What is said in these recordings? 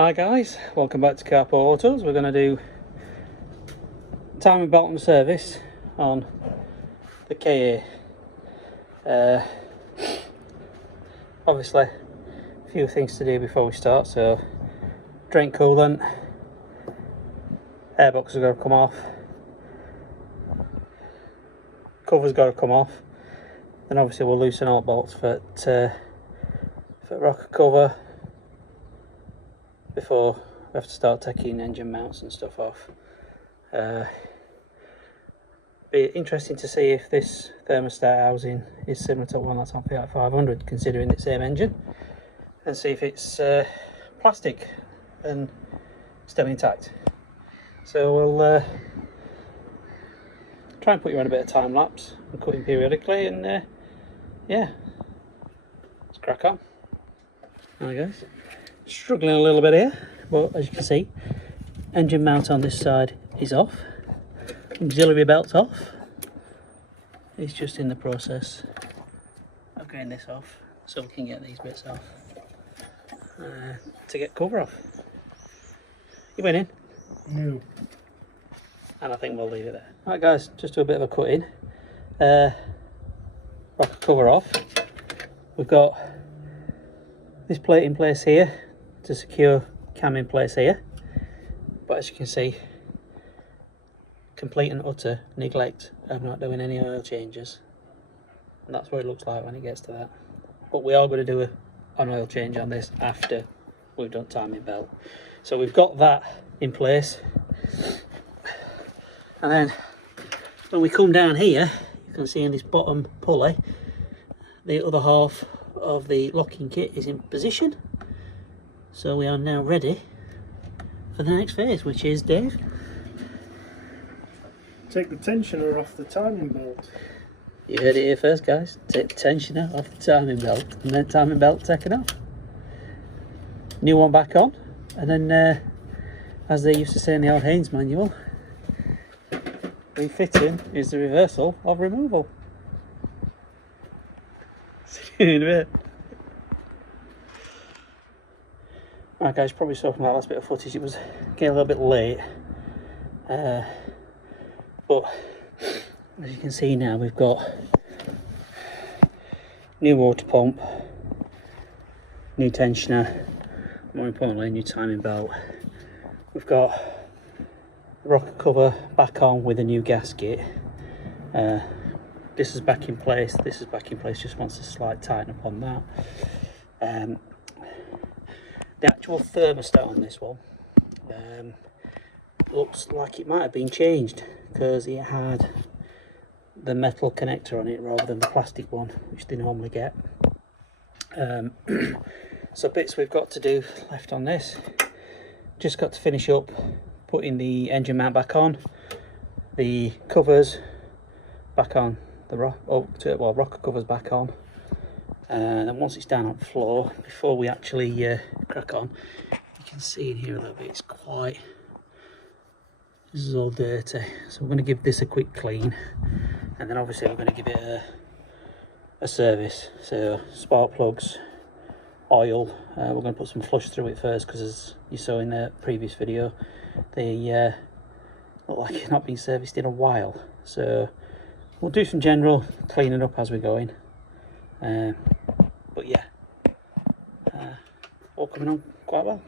Hi guys, welcome back to KA MOT Autos. We're going to do timing belt and service on the KA. Obviously a few things to do before we start, so drain coolant, airbox has got to come off, cover's got to come off, then obviously we'll loosen all bolts for rocker cover before we have to start taking engine mounts and stuff off. Be interesting to see if this thermostat housing is similar to one that's on Fiat 500, considering the same engine, and see if it's plastic and still intact. So we'll try and put you on a bit of time lapse and cutting periodically, and yeah, let's crack on. Hi guys. Struggling a little bit here, but as you can see, engine mount on this side is off, auxiliary belt's off. It's just in the process of getting this off so we can get these bits off to get cover off. You went in? No. And I think we'll leave it there. Right guys, just do a bit of a cut in. Rocker cover off. We've got this plate in place here to secure cam in place here, but as you can see, complete and utter neglect of not doing any oil changes, and that's what it looks like when it gets to that. But we are going to do an oil change on this after we've done timing belt, so we've got that in place. And then when we come down here, you can see in this bottom pulley the other half of the locking kit is in position. So we are now ready for the next phase, which is, Dave? Take the tensioner off the timing belt. You heard it here first guys, take the tensioner off the timing belt, and then timing belt taken off. New one back on, and then as they used to say in the old Haynes manual, refitting is the reversal of removal. See you in a bit. Right guys, probably saw from that last bit of footage it was getting a little bit late, but as you can see now, we've got new water pump, new tensioner, more importantly new timing belt. We've got the rocker cover back on with a new gasket. This is back in place, this is back in place, just wants a slight tighten up on that. The actual thermostat on this one looks like it might have been changed, because it had the metal connector on it rather than the plastic one which they normally get. So bits we've got to do left on this, just got to finish up putting the engine mount back on, the covers back on, the rocker covers back on, and then once it's down on the floor, before we actually crack on, you can see in here a little bit, it's quite, this is all dirty, so we're going to give this a quick clean, and then obviously we're going to give it a service. So spark plugs, oil, we're going to put some flush through it first, because as you saw in the previous video, they look like it's not been serviced in a while, so we'll do some general cleaning up as we're going. But yeah, all coming on quite well.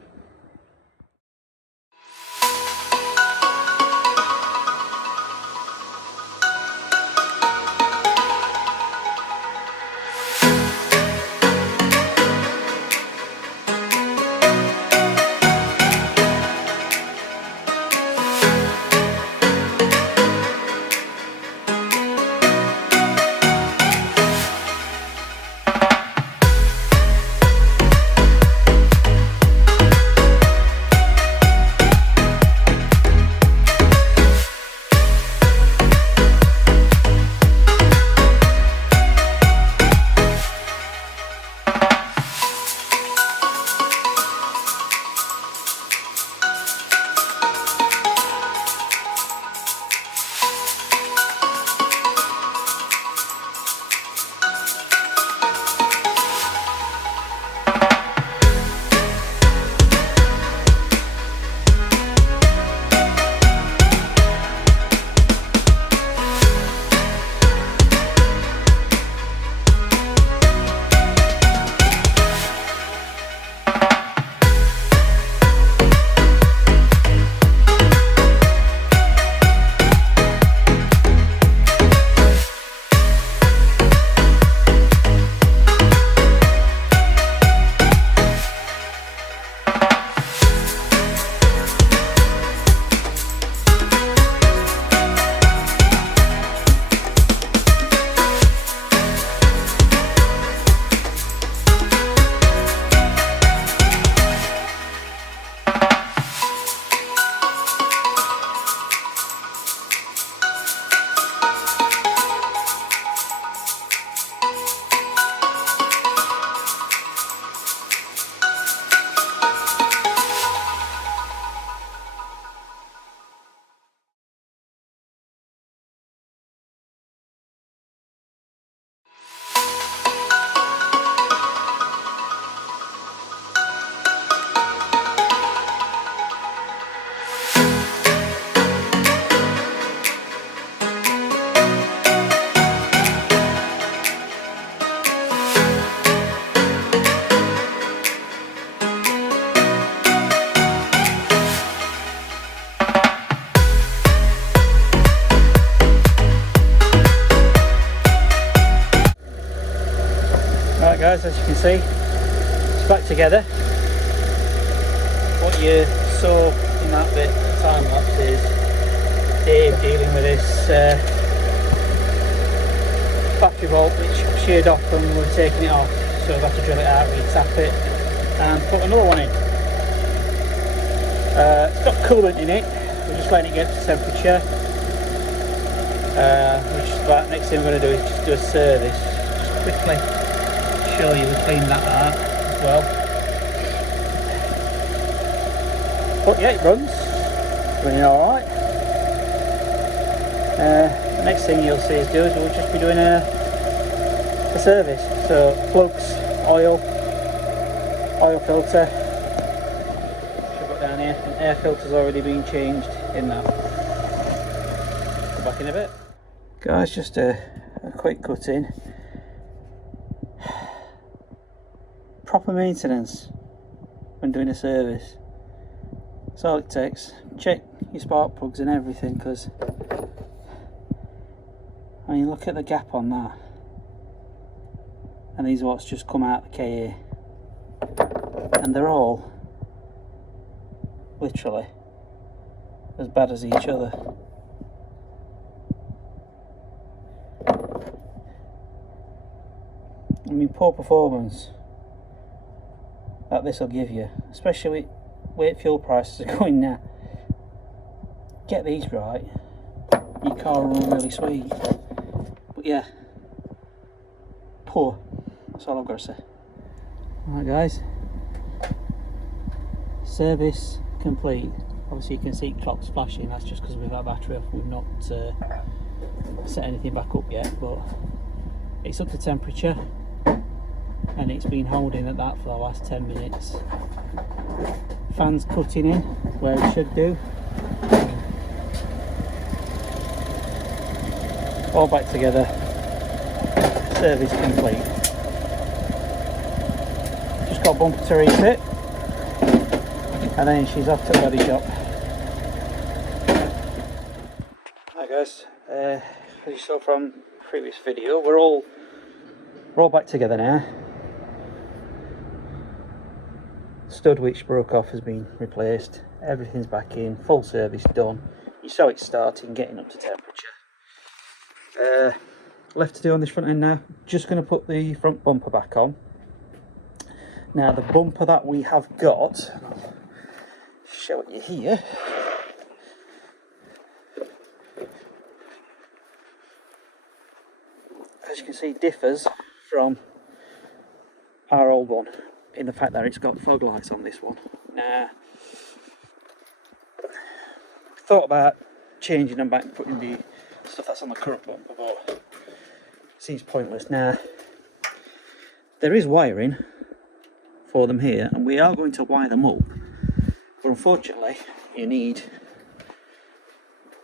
guys, as you can see, it's back together. What you saw in that bit of time lapse is Dave dealing with this battery bolt which sheared off when we were taking it off, so I've had to drill it out, re-tap it and put another one in. It's got coolant in it, we're just letting it get to temperature, which is about next thing I'm going to do is just do a service. Just quickly show you we cleaned that out as well. But yeah, it runs, running alright. The next thing you'll see us do is we'll just be doing a service. So plugs, oil filter, should put down here, and air filter's already been changed in that. Go back in a bit. Guys, just a quick cut in. Proper maintenance when doing a service. That's all it takes. Check your spark plugs and everything, because I mean, look at the gap on that, and these are what's just come out the KA, and they're all literally as bad as each other. I mean, poor performance that this will give you, especially with where fuel prices are going now. Get these right, your car will run really sweet. But yeah, poor. That's all I've got to say. Alright guys, service complete. Obviously you can see clocks flashing, that's just because we've had battery off. We've not set anything back up yet, but it's up to temperature and it's been holding at that for the last 10 minutes. Fans cutting in where it should do. All back together. Service complete. Just got bumper to refit, and then she's off to the body shop. Hi guys, as you saw from the previous video, we're all back together now. Stud which broke off has been replaced, everything's back in, full service done. You saw it starting, getting up to temperature. Left to do on this front end now, just going to put the front bumper back on. Now the bumper that we have got, I'll show it you here. As you can see, differs from our old one in the fact that it's got fog lights on this one. Now, thought about changing them back and putting the stuff that's on the current bumper, but it seems pointless. Now, there is wiring for them here, and we are going to wire them up, but unfortunately you need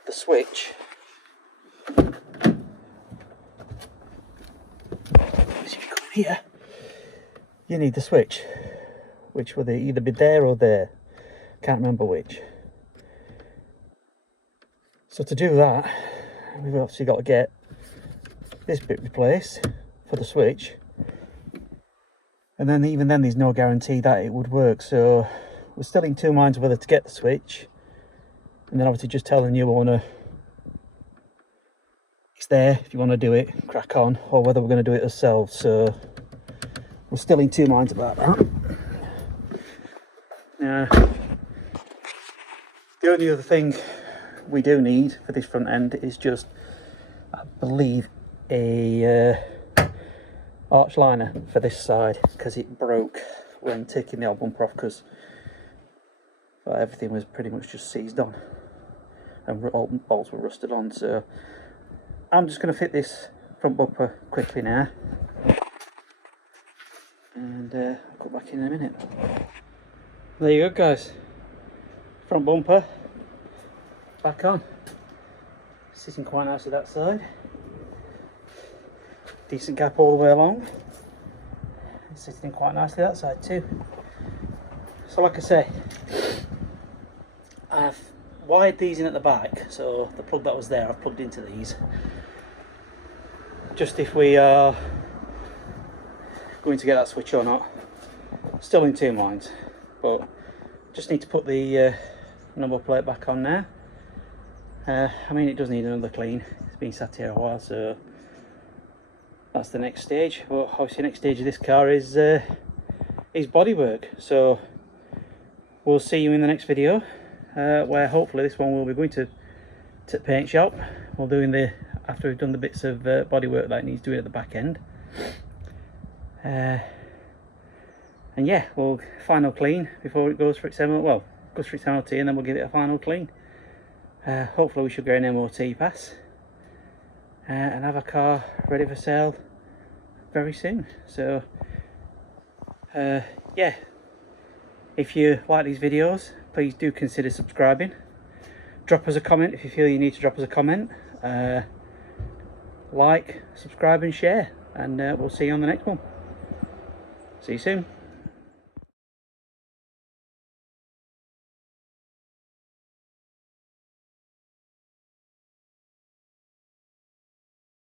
the switch. As you come in here, you need the switch, which will either be there or there, can't remember which. So to do that, we've obviously got to get this bit replaced for the switch, and then even then there's no guarantee that it would work, so we're still in two minds whether to get the switch and then obviously just tell the new owner it's there if you want to do it, crack on, or whether we're going to do it ourselves. So we're still in two minds about that. The only other thing we do need for this front end is just, I believe, a arch liner for this side, because it broke when taking the old bumper off, because everything was pretty much just seized on and all bolts were rusted on. So I'm just going to fit this front bumper quickly now, and I'll come back in a minute. There you go guys, front bumper back on, sitting quite nicely that side, decent gap all the way along, sitting quite nicely that side too. So like I say, I've wired these in at the back, so the plug that was there I've plugged into these, just if we are going to get that switch or not. Still in two minds, but just need to put the number plate back on there. I mean, it does need another clean. It's been sat here a while, so that's the next stage. But obviously the next stage of this car is bodywork. So we'll see you in the next video, where hopefully this one will be going to the paint shop. We'll doing the, after we've done the bits of bodywork that it needs doing at the back end. And yeah, we'll final clean before it goes for its MOT. Well, goes for its MOT, and then we'll give it a final clean. Hopefully we should get an MOT pass and have a car ready for sale very soon. So yeah, if you like these videos, please do consider subscribing. Drop us a comment if you feel you need to drop us a comment. Like, subscribe and share, and we'll see you on the next one. See you soon.